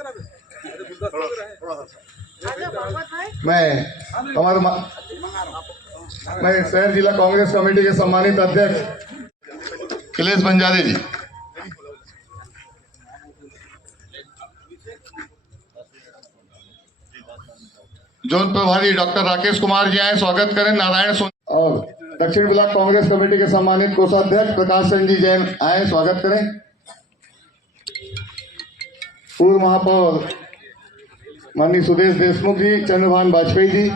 मैं शहर जिला कांग्रेस कमेटी के सम्मानित अध्यक्ष अखिलेश बंजारे जी, जोन प्रभारी डॉक्टर राकेश कुमार जी आए, स्वागत करें। नारायण सोनी और दक्षिण ब्लॉक कांग्रेस कमेटी के सम्मानित कोषाध्यक्ष प्रकाश चंद जी जैन आए, स्वागत करें। पूर्व महापौर माननीय सुदेश देशमुख जी, चंद्रभान वाजपेयी जी,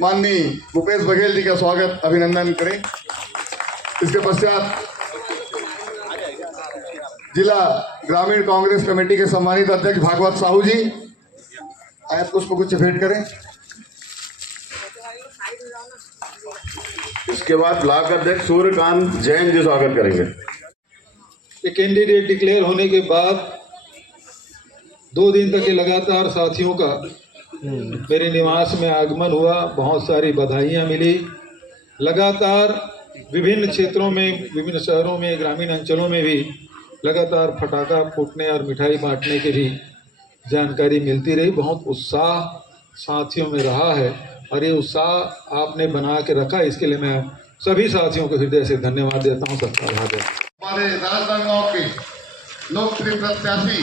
माननीय भूपेश बघेल जी का स्वागत अभिनंदन करें। इसके पश्चात जिला ग्रामीण कांग्रेस कमेटी के सम्मानित अध्यक्ष भागवत साहू जी आए, पुष्प गुच्छ भेंट करें। इसके बाद ब्लॉक अध्यक्ष सूर्यकांत जैन जी स्वागत करेंगे। कैंडिडेट डिक्लेयर होने के बाद 2 दिन तक के लगातार साथियों का मेरे निवास में आगमन हुआ, बहुत सारी बधाइयाँ मिली। लगातार विभिन्न क्षेत्रों में, विभिन्न शहरों में, ग्रामीण अंचलों में भी लगातार पटाखा फूटने और मिठाई बांटने की भी जानकारी मिलती रही। बहुत उत्साह साथियों में रहा है और ये उत्साह आपने बना के रखा, इसके लिए मैं सभी साथियों को हृदय से धन्यवाद देता हूँ। सबका आभार। हमारे राजनांदगांव के लोकप्रिय प्रत्याशी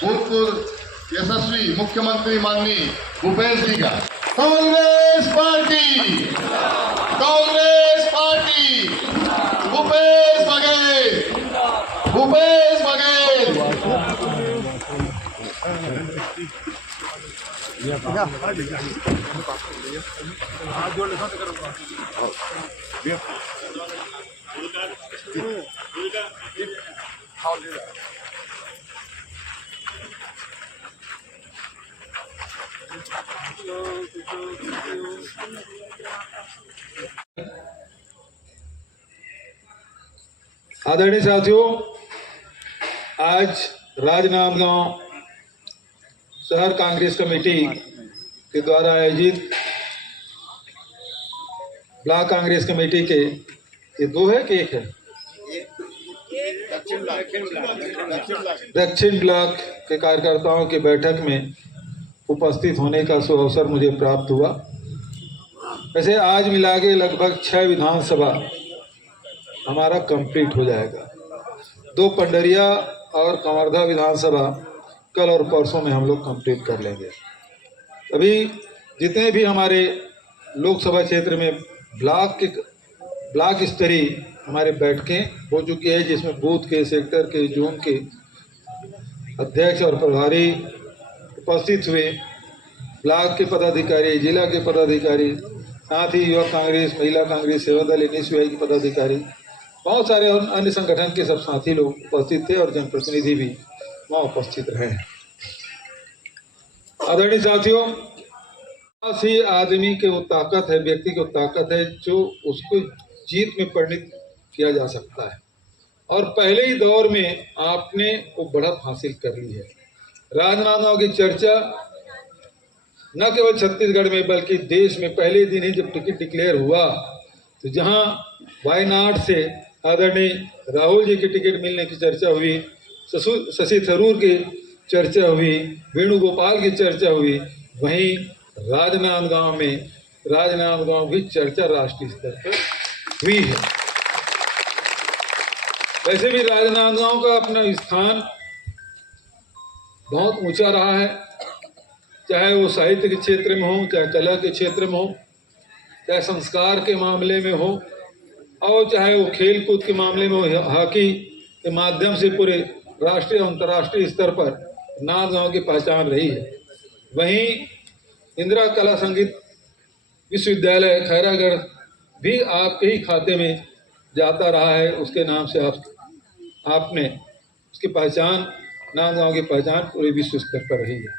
भूतपूर्व यशस्वी मुख्यमंत्री माननीय भूपेश जी का कांग्रेस पार्टी, कांग्रेस पार्टी, भूपेश बघेल, भूपेश बघेल। आदरणीय साथियों, आज राजनांदगांव शहर कांग्रेस कमेटी के द्वारा आयोजित ब्लॉक कांग्रेस कमेटी के, ये 2 है कि 1 है, दक्षिण ब्लॉक के कार्यकर्ताओं की बैठक में उपस्थित होने का सुअवसर मुझे प्राप्त हुआ। वैसे आज मिला के लगभग 6 विधानसभा हमारा कंप्लीट हो जाएगा। 2 पंडरिया और कवर्धा विधानसभा कल और परसों में हम लोग कंप्लीट कर लेंगे। अभी जितने भी हमारे लोकसभा क्षेत्र में ब्लॉक स्तरीय हमारे बैठकें हो चुकी है, जिसमें बूथ के, सेक्टर के, जोन के अध्यक्ष और प्रभारी उपस्थित हुए, ब्लॉक के पदाधिकारी, जिला के पदाधिकारी, साथ ही युवा कांग्रेस, महिला कांग्रेस, सेवा दल, NSUI के पदाधिकारी, बहुत सारे अन्य संगठन के सब साथी लोग उपस्थित थे और जनप्रतिनिधि भी वहाँ उपस्थित रहे। आदरणीय साथियों, ही आदमी के वो ताकत है, व्यक्ति की ताकत है जो उसको जीत में परिणत किया जा सकता है। और पहले ही दौर में आपने वो बढ़त हासिल कर ली है। राजनांदगांव की चर्चा न केवल छत्तीसगढ़ में बल्कि देश में पहले दिन ही जब टिकट डिक्लेयर हुआ तो जहां वायनाड से आदरणीय राहुल जी की टिकट मिलने की चर्चा हुई, शशि थरूर की चर्चा हुई, वेणुगोपाल की चर्चा हुई, वहीं राजनांदगांव की चर्चा राष्ट्रीय स्तर पर हुई है। वैसे भी राजनांदगांव का अपना स्थान बहुत ऊंचा रहा है, चाहे वो साहित्य के क्षेत्र में हो, चाहे कला के क्षेत्र में हो, चाहे संस्कार के मामले में हो, और चाहे वो खेल कूद के मामले में हो। हॉकी के माध्यम से पूरे राष्ट्रीय और अंतर्राष्ट्रीय स्तर पर नांदगांव की पहचान रही है। वहीं इंदिरा कला संगीत विश्वविद्यालय खैरागढ़ भी आपके ही खाते में जाता रहा है, उसके नाम से आपने उसकी पहचान, नांदगांव की पहचान पूरे विश्व स्तर पर रही है।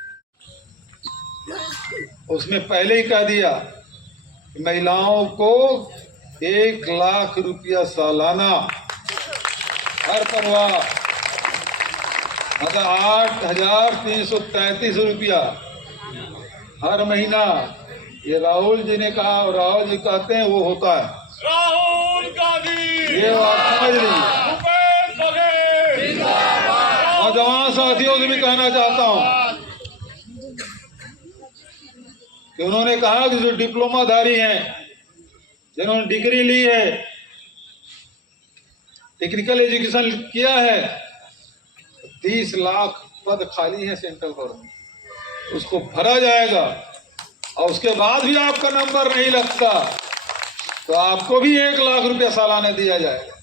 उसमें पहले ही कह दिया कि महिलाओं को 1 लाख रुपया सालाना हर परिवार, मतलब 8,333 रुपया हर महीना। ये राहुल जी ने कहा और राहुल जी कहते हैं वो होता है। राहुल गांधी ये बात समझ लीजिए। भूपेश बघेल नौजवान साथियों से भी कहना चाहता हूं कि उन्होंने कहा कि जो डिप्लोमाधारी हैं, जिन्होंने डिग्री ली है, टेक्निकल एजुकेशन किया है, 30 लाख पद खाली है सेंट्रल गवर्नमेंट, उसको भरा जाएगा और उसके बाद भी आपका नंबर नहीं लगता तो आपको भी 1 लाख रुपया सालाना दिया जाएगा।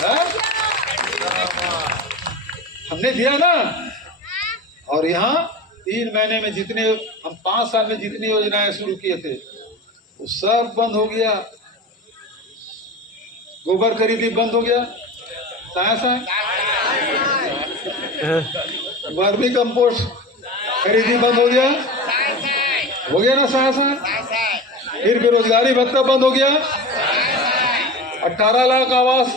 है? हमने दिया ना। और यहाँ 3 महीने में जितने, हम 5 साल में जितनी योजनाएं शुरू किए थे वो सब बंद हो गया। गोबर खरीदी बंद हो गया, वर्मी कंपोस्ट खरीदी बंद हो गया ना फिर बेरोजगारी भत्ता बंद हो गया, 18 लाख आवास,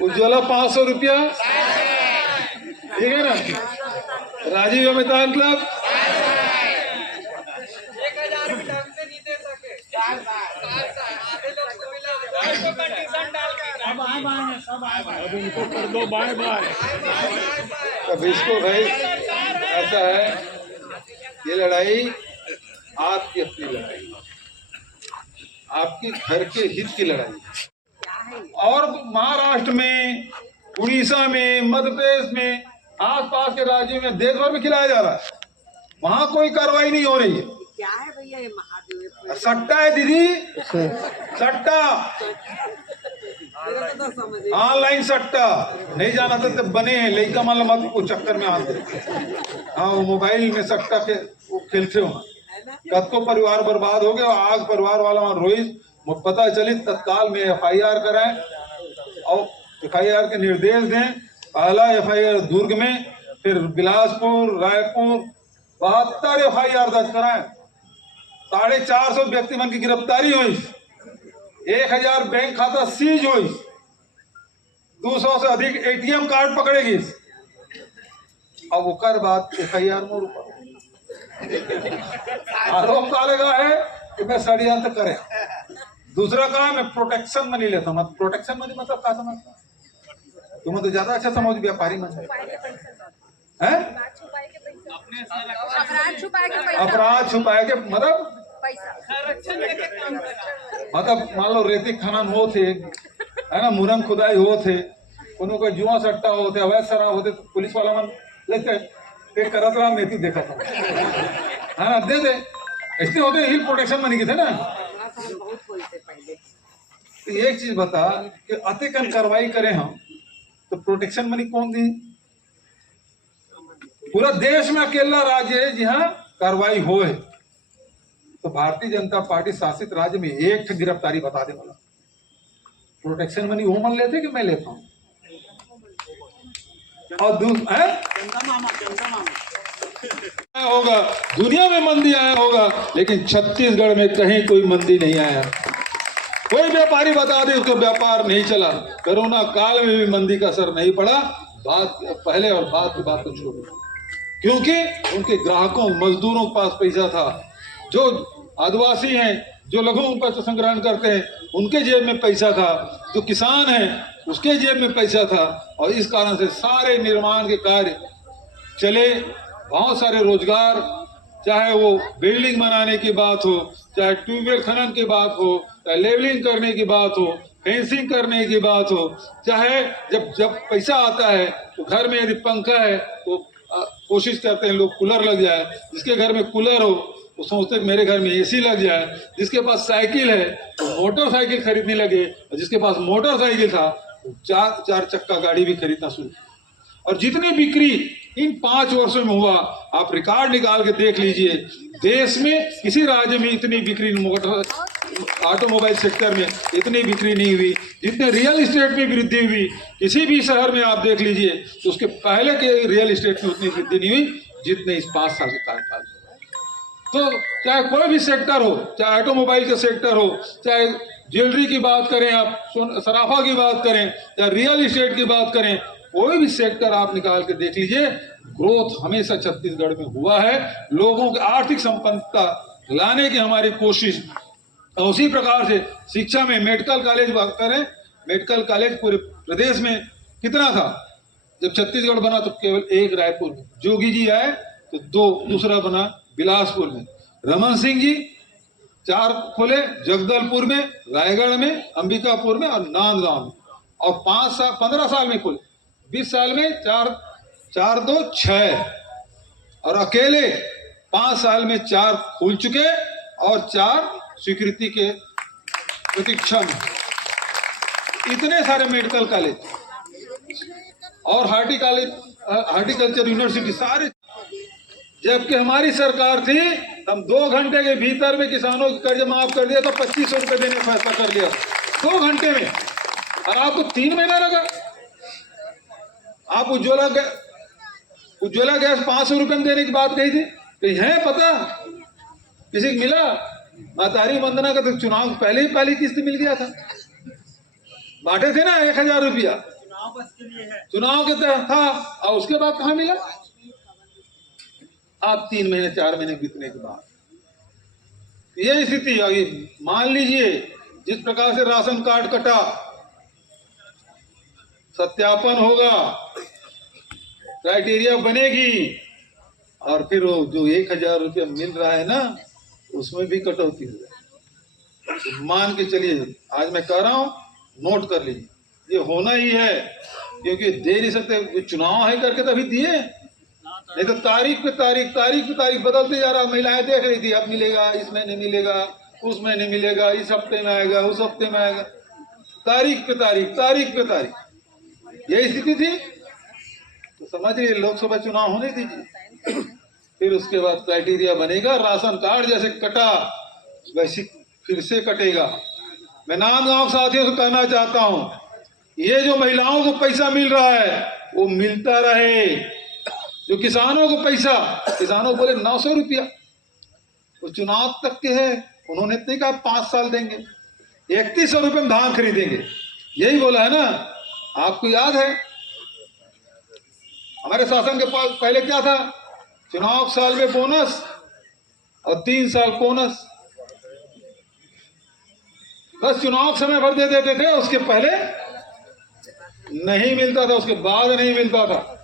उज्ज्वला 500 रुपया, ठीक है ना, राजीव अमिताभ क्लब, अब इसको भाई ऐसा है, ये लड़ाई आपकी अपनी लड़ाई, आपकी घर के हित की लड़ाई। और महाराष्ट्र में, उड़ीसा में, मध्य प्रदेश में, आसपास के राज्यों में, देश भर में खिलाया जा रहा है, वहां कोई कार्रवाई नहीं हो रही है। क्या है भैया ये महादेव? सट्टा है दीदी, सट्टा, ऑनलाइन सट्टा। नहीं जाना था तो बने हैं लड़का माल मत को चक्कर में आते। हाँ, वो मोबाइल में सट्टा के वो खेलते हो, कद को परिवार बर्बाद हो गया। आग परिवार वाला वहां रोहित पता चली, तत्काल में FIR कराएं और FIR के निर्देश दें। पहला FIR दुर्ग में, फिर बिलासपुर, रायपुर, 72 FIR दर्ज कराएं। 450 व्यक्ति मन की गिरफ्तारी हुई, 1000 बैंक खाता सीज हुई, 200 से अधिक ATM कार्ड पकड़ेगी। अब ओकर बाद FIR मोड़ आरोप का लगा है कि मैं षड्यंत्र करे। दूसरा काम है प्रोटेक्शन मनी लेता हूं। प्रोटेक्शन मनी मतलब क्या समझता? तुम तो ज्यादा अच्छा समझ, व्यापारी मन है, अपराध छुपाए के मतलब मतलब मान लो रेती खनन हो थे, है ना, मुरम खुदाई हो थे, उन्हों को जुआ सट्टा होते, अवैध शराब होते, तो पुलिस वाला मन लेते करत रहा, मैं देखा था, है ना, दे दे, ऐसे होते हिल प्रोटेक्शन मनी के थे ना। तो एक चीज बता कि अतिक्रमण कार्रवाई करें हम तो प्रोटेक्शन मनी कौन दी? पूरा देश में अकेला राज्य है जहां कार्रवाई हो है। तो भारतीय जनता पार्टी शासित राज्य में एक गिरफ्तारी बता दे वाला प्रोटेक्शन मनी वो मन लेते कि मैं लेता हूं? और होगा दुनिया में मंदी आया होगा, लेकिन छत्तीसगढ़ में कहीं कोई मंदी नहीं आया। कोई व्यापारी बता दे उसका व्यापार नहीं चला। कोरोना काल में भी मंदी का असर नहीं पड़ा। बात पहले और बाद की बात को छोड़ो, क्योंकि उनके ग्राहकों, मजदूरों के पास पैसा था। जो आदिवासी हैं, जो लघु उपज संग्रहण करते हैं, उनके जेब में पैसा था। जो किसान हैं उसके जेब में पैसा था। और इस कारण से सारे निर्माण के कार्य चले। बहुत सारे रोजगार, चाहे वो बिल्डिंग बनाने की बात हो, चाहे ट्यूबवेल खनन की बात हो, चाहे लेवलिंग करने की बात हो, फेंसिंग करने की बात हो, चाहे जब पैसा आता है तो घर में यदि पंखा है तो कोशिश करते हैं लोग कूलर लग जाए। जिसके घर में कूलर हो वो सोचते हैं मेरे घर में AC लग जाए। जिसके पास साइकिल है तो मोटरसाइकिल खरीदने लगे, और जिसके पास मोटरसाइकिल था तो 4 चक्का गाड़ी भी खरीदना शुरू। और जितनी बिक्री इन 5 वर्षों में हुआ, आप रिकॉर्ड निकाल के देख लीजिए। देश में किसी राज्य में इतनी बिक्री, मोटर ऑटोमोबाइल सेक्टर में इतनी बिक्री नहीं हुई। जितने रियल एस्टेट में वृद्धि हुई, किसी भी शहर में आप देख लीजिए तो उसके पहले के रियल एस्टेट में उतनी वृद्धि नहीं हुई जितने इस 5 साल के कार्यकाल में। तो चाहे कोई भी सेक्टर हो, चाहे ऑटोमोबाइल का सेक्टर हो, चाहे ज्वेलरी की बात करें, आप सराफा की बात करें, या रियल इस्टेट की बात करें, कोई भी सेक्टर आप निकाल के देख लीजिए, ग्रोथ हमेशा छत्तीसगढ़ में हुआ है। लोगों की आर्थिक संपन्नता लाने की हमारी कोशिश। और उसी प्रकार से शिक्षा में मेडिकल कॉलेज बात करें, मेडिकल कॉलेज पूरे प्रदेश में कितना था? जब छत्तीसगढ़ बना तो केवल एक रायपुर में, जोगी जी आए तो दूसरा बना बिलासपुर में, रमन सिंह जी 4 खोले, जगदलपुर में, रायगढ़ में, अंबिकापुर में और नांदगांव में, और 15 साल में खोले, 20 साल में 4 2 6, और अकेले 5 साल में 4 खुल चुके और 4 स्वीकृति के प्रतीक्षा में। इतने सारे मेडिकल कॉलेज और हार्टिकल्चर यूनिवर्सिटी सारे। जबकि हमारी सरकार थी, हम 2 घंटे के भीतर में किसानों की कर्ज माफ कर दिया तो 2500 रुपये देने का फैसला कर लिया 2 घंटे में, और आपको 3 महीना लगा। आप उज्ज्वला गैस 500 रुपये में देने की बात कही थी, कहीं है पता? किसी को मिला? मातारी वंदना का तो चुनाव पहले ही पहली किस्त मिल गया था, बांटे थे ना 1000 रुपया चुनाव के तहत था, और उसके बाद कहाँ मिला? आप 3 महीने 4 महीने बीतने के बाद ये स्थिति आ गई। मान लीजिए जिस प्रकार से राशन कार्ड कटा, सत्यापन होगा, क्राइटेरिया बनेगी, और फिर वो जो 1000 रुपया मिल रहा है ना, उसमें भी कटौती हो जाए। तो मान के चलिए, आज मैं कह रहा हूं, नोट कर लीजिए, ये होना ही है, क्योंकि दे नहीं सकते, चुनाव है करके तभी दिए, नहीं तो तारीख पे तारीख बदलते जा रहा। महिलाएं देख रही थी, अब मिलेगा, इस महीने मिलेगा, उस महीने मिलेगा, इस हफ्ते में आएगा, उस हफ्ते में आएगा, तारीख पे तारीख, यही स्थिति थी। तो समझिए, लोकसभा चुनाव होने दीजिए, फिर उसके बाद क्राइटेरिया बनेगा, राशन कार्ड जैसे कटा वैसे फिर से कटेगा। मैं नांदगांव साथियों से कहना चाहता हूं, ये जो महिलाओं को पैसा मिल रहा है वो मिलता रहे। जो किसानों को पैसा, किसानों बोले 900 रुपया, वो चुनाव तक के है, उन्होंने इतने कहा 5 साल देंगे, 3100 रुपये में धान खरीदेंगे, यही बोला है ना। आपको याद है हमारे शासन के पास पहले क्या था? चुनाव साल में बोनस और 3 साल बोनस, बस चुनाव समय भर दे देते थे, उसके पहले नहीं मिलता था, उसके बाद नहीं मिलता था।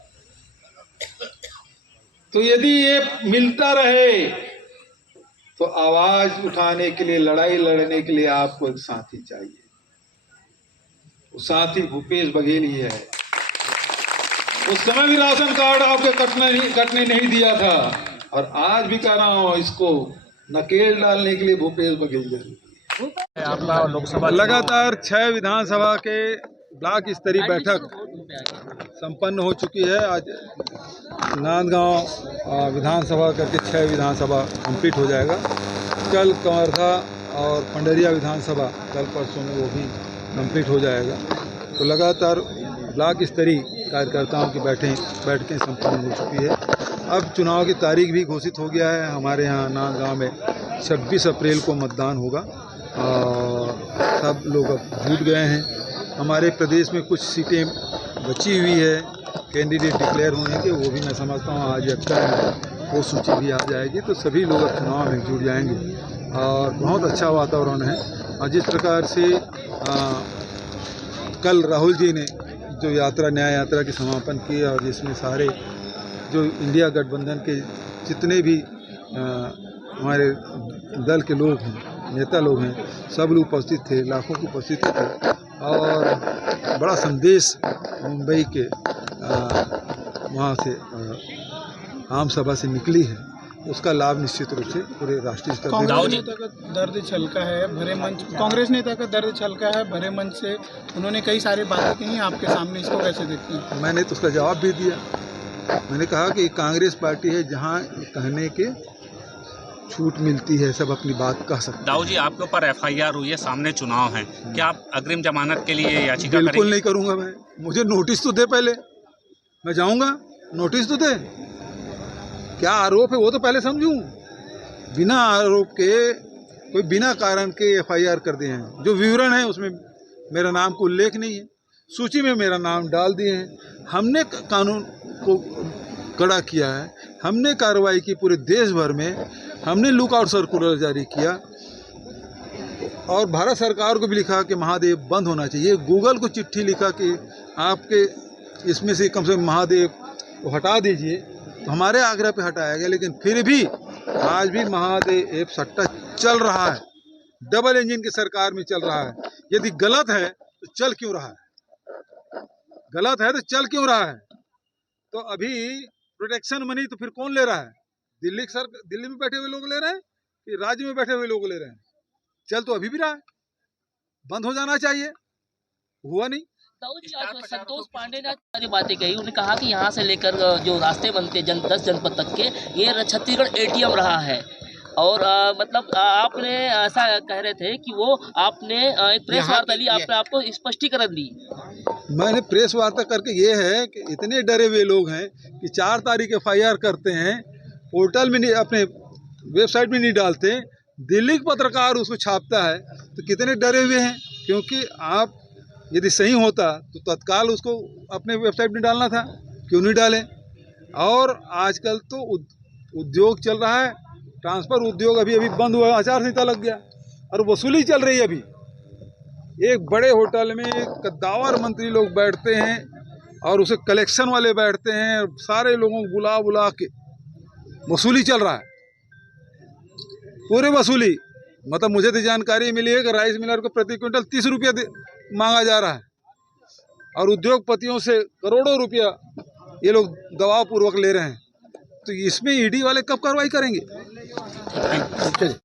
तो यदि ये मिलता रहे तो आवाज उठाने के लिए, लड़ाई लड़ने के लिए आपको एक साथी चाहिए। वो साथी भूपेश बघेल ही है। उस समय भी राशन कार्ड आपके कटने नहीं दिया था, और आज भी कह रहा हूं, इसको नकेल डालने के लिए भूपेश बघेल जरूरी है। आपका लोकसभा लगातार 6 विधानसभा के ब्लॉक स्तरीय बैठक संपन्न हो चुकी है। आज नांदगांव विधानसभा करके 6 विधानसभा कंप्लीट हो जाएगा। कल कवर्धा और पंडरिया विधानसभा कल परसों में वो भी कंप्लीट हो जाएगा। तो लगातार ब्लॉक स्तरीय कार्यकर्ताओं की बैठकें संपन्न हो चुकी है। अब चुनाव की तारीख भी घोषित हो गया है। हमारे यहाँ नांदगांव में 26 अप्रैल को मतदान होगा, और सब लोग अब जुट गए हैं। हमारे प्रदेश में कुछ सीटें बची हुई है, कैंडिडेट डिक्लेयर होने के, वो भी मैं समझता हूँ आज या कल वो सूची भी आ जाएगी, तो सभी लोग अब चुनाव में जुट जाएंगे, और बहुत अच्छा वातावरण है। और जिस प्रकार से कल राहुल जी ने जो यात्रा, न्याय यात्रा की समापन की, और जिसमें सारे जो इंडिया गठबंधन के जितने भी हमारे दल के लोग हैं, नेता लोग हैं, सब लोग उपस्थित थे, लाखों की उपस्थिति थे, और बड़ा संदेश मुंबई के वहाँ से आम सभा से निकली है, उसका लाभ निश्चित रूप से पूरे राष्ट्रीय स्तर पर। कांग्रेस नेता का दर्द छलका है भरे मंच, कांग्रेस नेता का दर्द छलका है भरे मंच से, उन्होंने कई सारी बातें कही आपके सामने, इसको कैसे देखते हैं? मैंने तो उसका जवाब भी दिया। मैंने कहा कि कांग्रेस पार्टी है जहाँ कहने के छूट मिलती है, सब अपनी बात कह सकते हैं। दाऊ जी, आपके ऊपर एफआईआर हुई है, सामने चुनाव है, क्या आप अग्रिम जमानत के लिए याचिका बिल्कुल करेंगे? नहीं करूंगा मैं। मुझे नोटिस तो दे, पहले मैं जाऊंगा, नोटिस तो दे, क्या आरोप है वो तो पहले समझूं, बिना आरोप के कोई बिना कारण के FIR कर दिए हैं। जो विवरण है उसमें मेरा नाम को उल्लेख नहीं है, सूची में मेरा नाम डाल दिए हैं। हमने कानून को कड़ा किया है, हमने कार्रवाई की पूरे देश भर में, हमने लुकआउट सर्कुलर जारी किया और भारत सरकार को भी लिखा कि महादेव बंद होना चाहिए। गूगल को चिट्ठी लिखा कि आपके इसमें से कम से कम महादेव को हटा दीजिए, तो हमारे आग्रह पे हटाया गया, लेकिन फिर भी आज भी महादेव सट्टा चल रहा है। डबल इंजन की सरकार में चल रहा है। यदि गलत है तो चल क्यों रहा है? गलत है तो चल क्यों रहा है? तो अभी प्रोटेक्शन मनी तो फिर कौन ले रहा है? दिल्ली में बैठे हुए लोग ले रहे हैं कि राज्य में बैठे हुए लोग ले रहे हैं? चल तो अभी भी रहा है, बंद हो जाना चाहिए, हुआ नहीं। दाऊद जी, आज संतोष पांडे ने सारी बातें कही। उन्होंने कहा कि यहाँ से लेकर जो रास्ते बनते 10 जनपद तक के, ये छत्तीसगढ़ ATM रहा है। और मतलब आपने ऐसा कह रहे थे कि वो आपने एक प्रेस वार्ता ली, आपने आपको स्पष्टीकरण दी। मैंने प्रेस वार्ता करके ये है कि इतने डरे हुए लोग हैं कि 4 तारीख FIR करते हैं, पोर्टल में नहीं, अपने वेबसाइट में नहीं डालते, दिल्ली का पत्रकार उसको छापता है, तो कितने डरे हुए हैं। क्योंकि आप यदि सही होता तो तत्काल उसको अपने वेबसाइट में डालना था, क्यों नहीं डालें। और आजकल तो उद्योग चल रहा है, ट्रांसफ़र उद्योग अभी बंद हुआ, आचार संहिता लग गया और वसूली चल रही है। अभी एक बड़े होटल में कद्दावर मंत्री लोग बैठते हैं और उसे कलेक्शन वाले बैठते हैं, सारे लोगों को बुला बुला के वसूली चल रहा है, पूरे वसूली। मतलब मुझे तो जानकारी मिली है कि राइस मिलर को प्रति क्विंटल 30 रुपया मांगा जा रहा है और उद्योगपतियों से करोड़ों रुपया ये लोग दबाव पूर्वक ले रहे हैं। तो इसमें ED वाले कब कार्रवाई करेंगे?